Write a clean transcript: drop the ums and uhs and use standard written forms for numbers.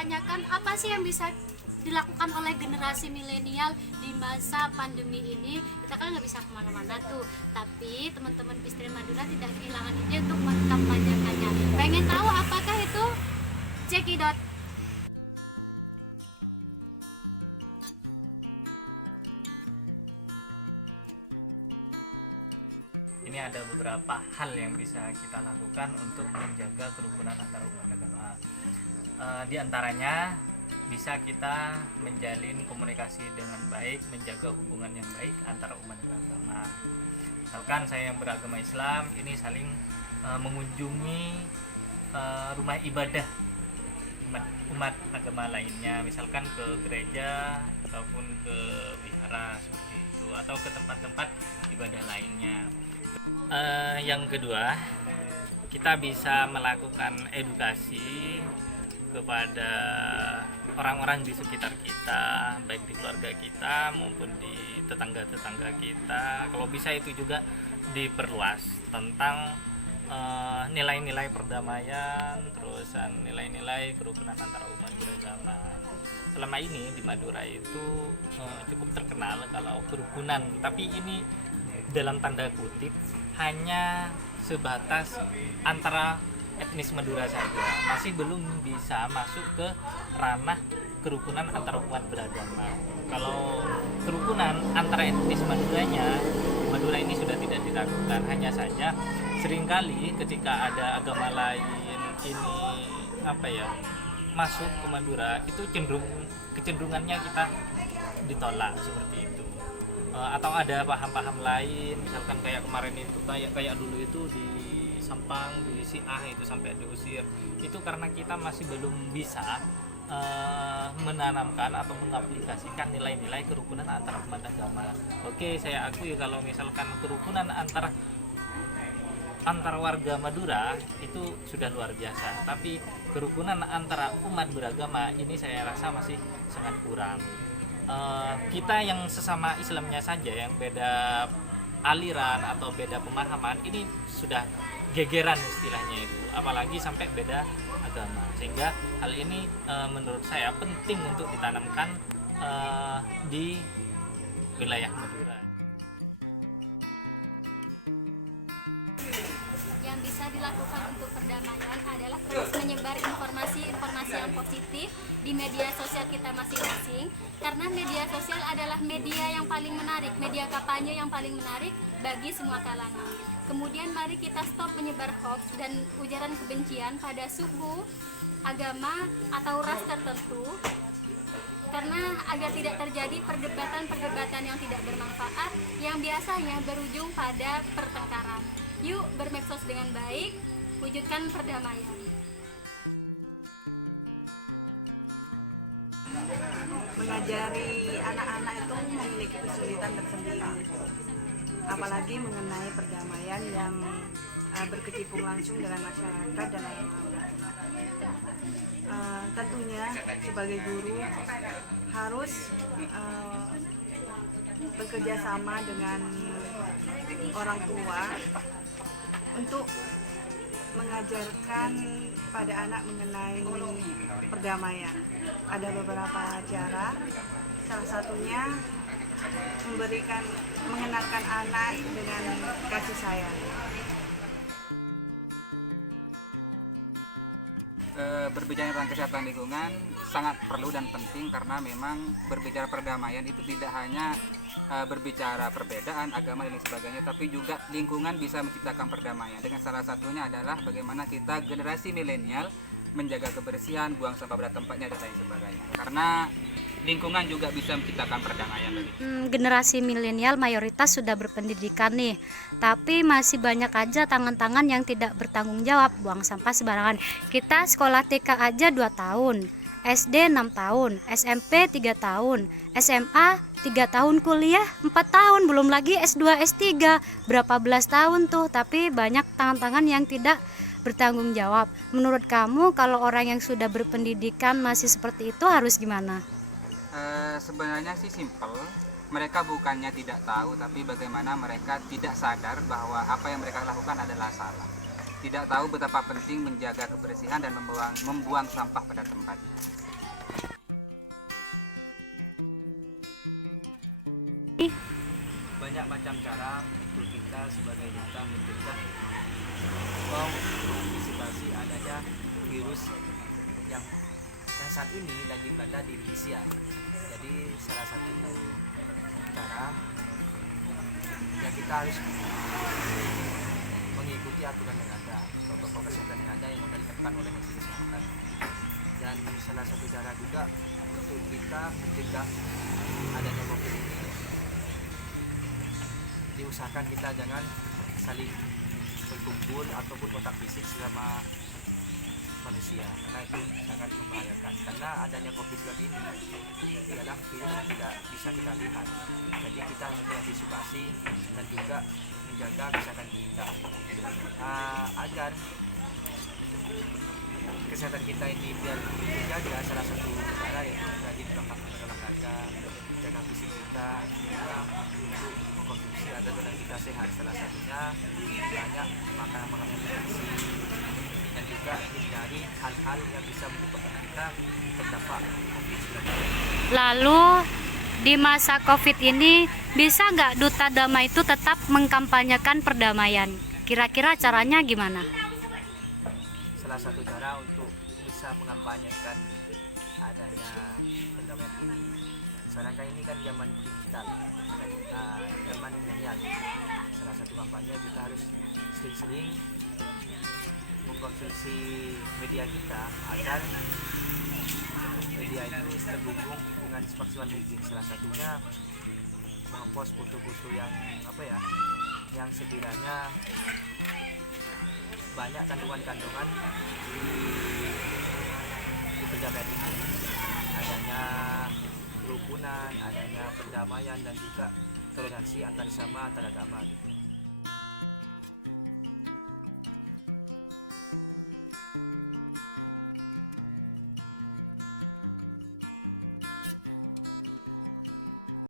mempertanyakan apa sih yang bisa dilakukan oleh generasi milenial di masa pandemi ini. Kita kan nggak bisa kemana-mana tuh, tapi teman-teman Pistri Madura tidak kehilangan ide untuk mengkampanyekannya. Pengen tahu apakah itu? Cekidot. Ini ada beberapa hal yang bisa kita lakukan untuk menjaga kerukunan antar umat beragama. Di antaranya bisa kita menjalin komunikasi dengan baik, menjaga hubungan yang baik antara umat beragama. Misalkan saya yang beragama Islam ini saling mengunjungi rumah ibadah umat agama lainnya, misalkan ke gereja ataupun ke wihara seperti itu, atau ke tempat-tempat ibadah lainnya. Yang kedua, kita bisa melakukan edukasi kepada orang-orang di sekitar kita, baik di keluarga kita maupun di tetangga-tetangga kita. Kalau bisa itu juga diperluas tentang nilai-nilai perdamaian, terusan nilai-nilai kerukunan antara umat beragama. Selama ini di Madura itu cukup terkenal kalau kerukunan, tapi ini dalam tanda kutip hanya sebatas antara etnis Madura saja, masih belum bisa masuk ke ranah kerukunan antara umat beragama. Kalau kerukunan antara etnis Madura ini sudah tidak dilakukan, hanya saja seringkali ketika ada agama lain ini masuk ke Madura, itu kecenderungannya kita ditolak seperti itu. Atau ada paham-paham lain, misalkan kayak kemarin itu kayak dulu itu di Sampang, di Siah itu sampai diusir. Itu karena kita masih belum bisa menanamkan atau mengaplikasikan nilai-nilai kerukunan antara umat agama. Oke, saya akui kalau misalkan kerukunan antara warga Madura itu sudah luar biasa, tapi kerukunan antara umat beragama ini saya rasa masih sangat kurang. Kita yang sesama Islamnya saja yang beda aliran atau beda pemahaman ini sudah gegeran istilahnya itu, apalagi sampai beda agama. Sehingga hal ini menurut saya penting untuk ditanamkan di wilayah Madura. Yang bisa dilakukan untuk perdamaian adalah terus menyebar informasi yang positif di media sosial kita masing-masing, karena media sosial adalah media yang paling menarik, media kampanye yang paling menarik bagi semua kalangan. Kemudian mari kita stop menyebar hoax dan ujaran kebencian pada suku, agama, atau ras tertentu, karena agar tidak terjadi perdebatan yang tidak bermanfaat yang biasanya berujung pada pertengkaran. Yuk bermedsos dengan baik, wujudkan perdamaian. Mengajari anak-anak itu memiliki kesulitan tersendiri, apalagi mengenai perdamaian yang berkecimpung langsung dengan masyarakat dan lain-lain. Tentunya sebagai guru harus bekerja sama dengan orang tua untuk mengajarkan pada anak mengenai perdamaian. Ada beberapa cara, salah satunya mengenalkan anak dengan kasih sayang. Berbicara tentang kesehatan lingkungan sangat perlu dan penting, karena memang berbicara perdamaian itu tidak hanya berbicara perbedaan agama dan lain sebagainya, tapi juga lingkungan bisa menciptakan perdamaian. Dengan salah satunya adalah bagaimana kita generasi milenial menjaga kebersihan, buang sampah pada tempatnya dan lain sebagainya. Karena lingkungan juga bisa menciptakan perdamaian. Generasi milenial mayoritas sudah berpendidikan nih, tapi masih banyak aja tangan-tangan yang tidak bertanggung jawab, buang sampah sembarangan. Kita sekolah TK aja 2 tahun, SD 6 tahun, SMP 3 tahun, SMA 3 tahun, kuliah 4 tahun, belum lagi S2, S3, berapa belas tahun tuh, tapi banyak tangan-tangan yang tidak bertanggung jawab. Menurut kamu kalau orang yang sudah berpendidikan masih seperti itu harus gimana? Sebenarnya sih simple, mereka bukannya tidak tahu, tapi bagaimana mereka tidak sadar bahwa apa yang mereka lakukan adalah salah. Tidak tahu betapa penting menjaga kebersihan dan membuang sampah pada tempatnya. banyak macam cara untuk kita sebagai duta mencegah atau mengantisipasi adanya virus yang saat ini lagi melanda di Indonesia. Jadi salah satu cara ya kita harus mengikuti aturan yang ada, protokol kesehatan yang ada yang sudah ditetapkan oleh Menteri Kesehatan. Dan salah satu cara juga untuk kita mencegah adanya COVID ini, diusahakan kita jangan saling berkumpul ataupun kontak fisik selama manusia, karena itu sangat membahayakan. Karena adanya COVID-19 ini ialah virus yang tidak bisa kita lihat, jadi kita harus antisipasi dan juga menjaga kesehatan kita agar kesehatan kita ini biar terjaga. Salah satu cara yaitu rajin berolahraga, jaga fisik kita juga untuk mengkonsumsi agar badan kita sehat. Salah satunya banyak makanan yang bergizi dan juga hindari hal-hal yang bisa menyebabkan kita terdampak COVID-19. Lalu di masa COVID ini bisa nggak Duta Damai itu tetap mengkampanyekan perdamaian? Kira-kira caranya gimana? Salah satu cara untuk bisa mengampanyekan adanya perdamaian ini, sekarang kan ini kan zaman digital, zaman milenial. Salah satu kampanye kita harus sering-sering mengkonsumsi media kita agar media itu terhubung dengan semaksimal mungkin. Salah satunya mempost foto-foto yang yang sekiranya banyak kandungan-kandungan di perdamaian ini, adanya kerukunan, adanya perdamaian dan juga toleransi antar agama.